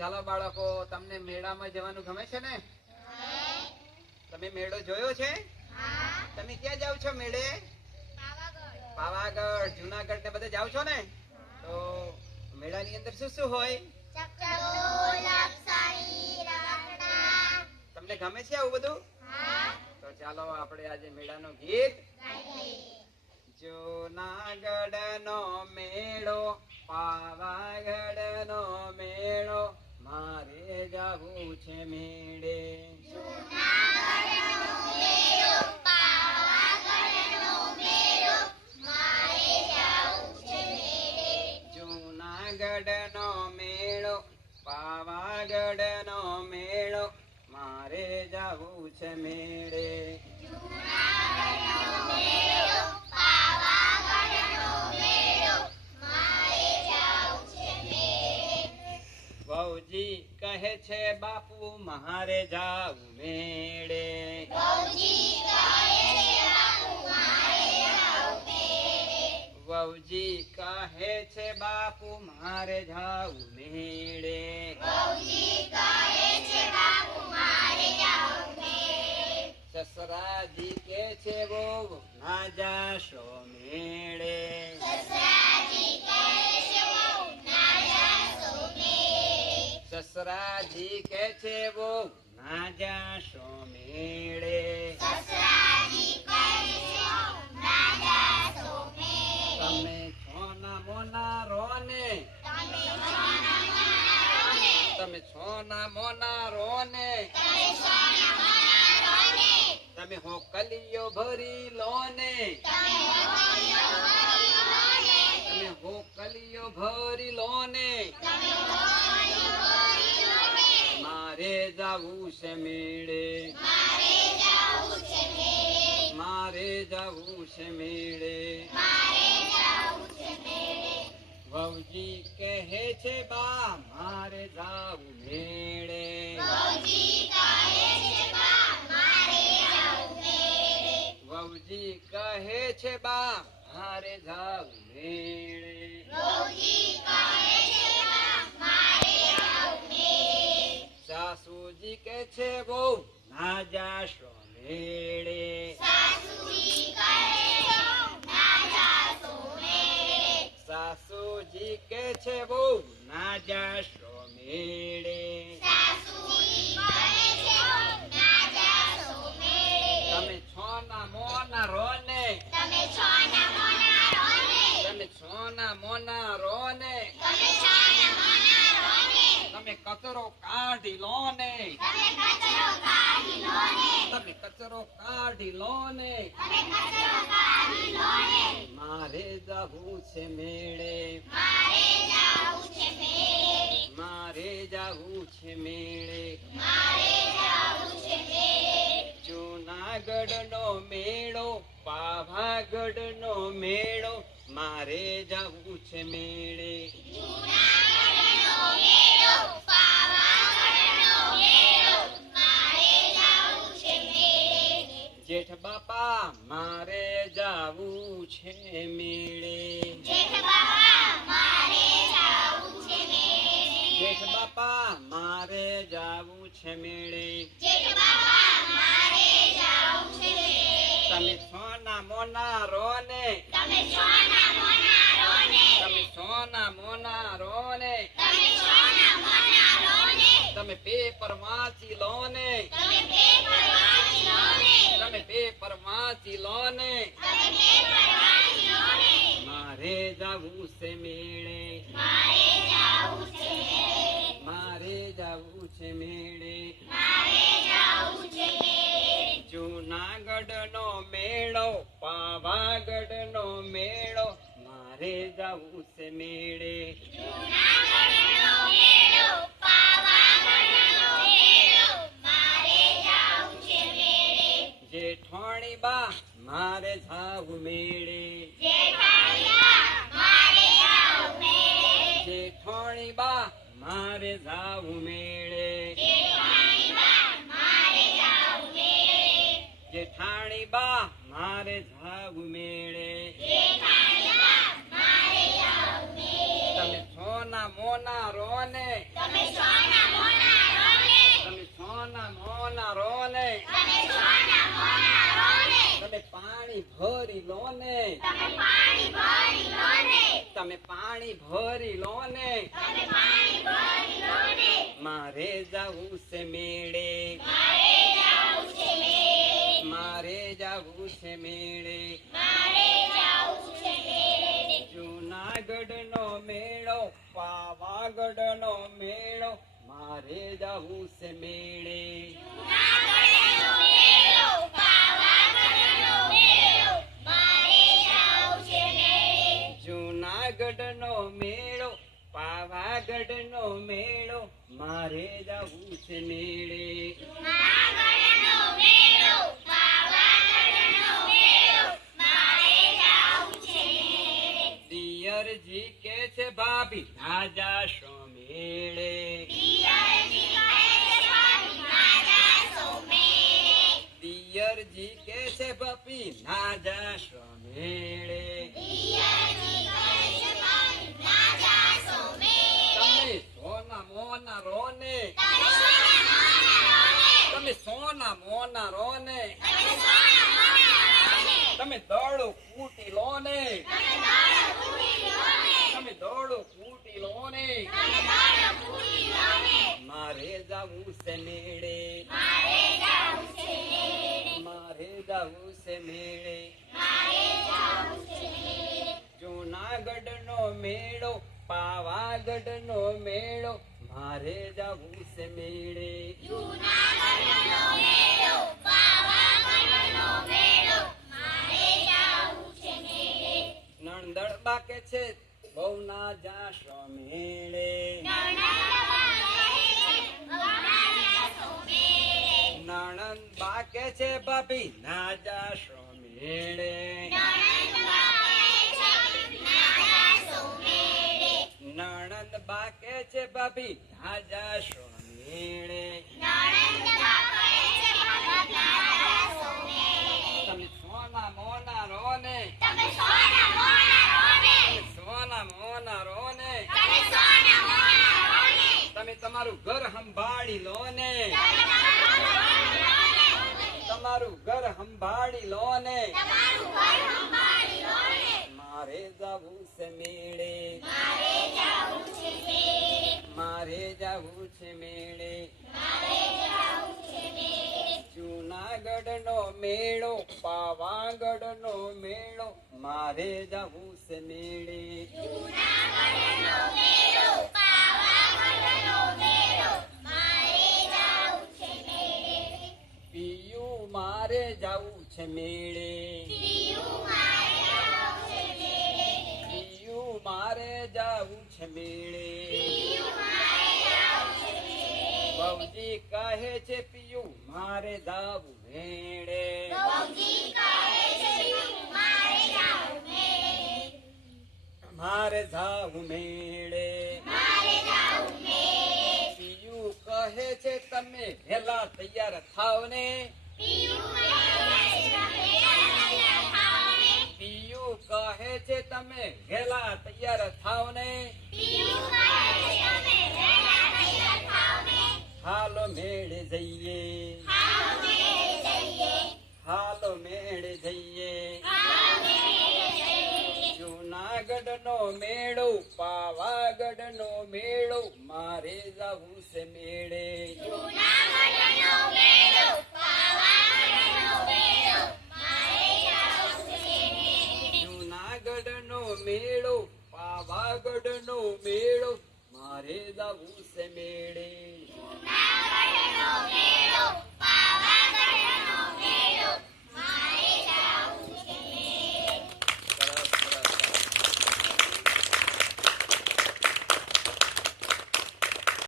ચાલો બાળકો, તમને મેળામાં જવાનું ગમે છે ને? તમે મેળો જોયો છે? તમે ક્યાં જાવ છો મેળે? પાવાગઢ. જુનાગઢ ને બધે જાવ છો ને? તો મેળાની અંદર શું શું હોય? તમને ગમે છે આવું બધું? તો ચાલો આપણે આજે મેળાનું ગીત જુનાગઢ નો મેળો પાવાગઢ નો મેળો મારે જાવું છે મેળે. જુનાગઢ નો મેળો પાવાગઢ નો મેળો મારે જાવું છે મેળે. છે બાપુ મહારે જાવું મેળે. વવજી કહે છે બાપુ મારે જાવું મેળે. સસરાજી કે છે બહુ ના જાશો મેળે. સસરાજી કે છે વો ના જાશો મેળે તમે છોના મોના રોને તમે છોના મોના રોને તમે હો કલિયો ભરી લોને. તમે હો કલિયો ભરી લોને. મારે જાવું છે મેળે. મારે જાવું છે મેળે. વહુજી કહે છે બા મારે જાવું મેળે. વહુજી કહે છે બા મારે જાવું મેળે. સાસુજી કે છે બહુ ના જાશો મેળે. સાસુજી કે છે બહુ ના જાશો મેળે. તમે છોના મોના રોને તમે છોના મોના રોને તમે કચરો કાઢી લો ને. તમે કચરો કાઢી લો ને. મારે જવું છે મેળે. મારે જવું છે મેળે. જુનાગઢ નો મેળો. પાવાગઢ નો મેળો. મારે જવું છે મેળે જેઠ બાપા મારે જાવું છે મેળે. જેઠ બાપા મારે જાવું છે મેળે. તમે સોના મોના રોને તમે સોના મોના રોને તમે પેપર વાંચી લો ને તમે પેપર વાંચી લો ને મારે જાવું છે મેળે. મારે જાવું છે મેળે. જુનાગઢ નો મેળો. પાવાગઢ નો મેળો. મારે જાવું છે મેળે. મારે જાવું મેળે જેઠાણી બા, મારે જાવું મેળે. તમે સોના મોના રોને. તમે સોના મોના રોને. તમે સોના મોના રોને તમે રો ને. તમે પાણી ભરી લો ને. તમે પાણી ભરી લો ને. મારે જાવું છે મેળે. મારે જાવું છે મેળે. જુનાગઢ નો મેળો. પાવાગઢ નો મેળો. મારે જાવું છે મેળે. જુનાગઢ નો મેળો પાવાગઢ નો મેળો મારે જવું છે મેળે. દિયરજી કે છે ભાભી ના જાશો મેળે. દિયરજી કે છે ભાભી ના જાશો મેળે. તમે સોના મોના રોને. તમે સોના મોના રોને. તમે દડો કૂટી લો તમે દડો કૂટી લો ને મારે જવું છે મેળે. મારે જવું છે મેળે. જુનાગઢ નો મેળો પાવાગઢ નો મેળો. મારે જવું છે મેળે. નણદળ બાકે છે બહુ ના જાશો મેળે. નણંદ બાકે છે ભાભી ના જાશો મેળે. બાકે છે ભાભી? રાજા જાશો મેળે તમે સોના મોના રો ને તમે સોના મોના રો ને તમે તમારું ઘર સંભાળી લો ને તમારું ઘર સંભાળી લો ને મારે જવું છે મેળે. મારે જવું છે મેળે. જુનાગઢ નો મેળો. પાવાગઢ નો મેળો મારે જાવું છે મેળે. પિયું મારે જાવું છે મેળે. પિયું મારે જાવું છે મેળે. કહે છે પિયું મારે દાવું મેળે. મારે જાવું મેળે. પિયું કહે છે તમે ભેલા તૈયાર થાવ ને પિયું કહે છે તમે ઘેલા તૈયાર થાવ ને જઈએ. હાલો મેળે જઈએ. જુનાગઢ નો મેળો પાવાગઢ નો મેળો. મારે જવું છે મેળે. જુનાગઢ નો મેળો પાવાગઢ નો મેળો મારે જાવું છે મેળે. જૂનાગઢનો મેળો પાવાગઢનો મેળો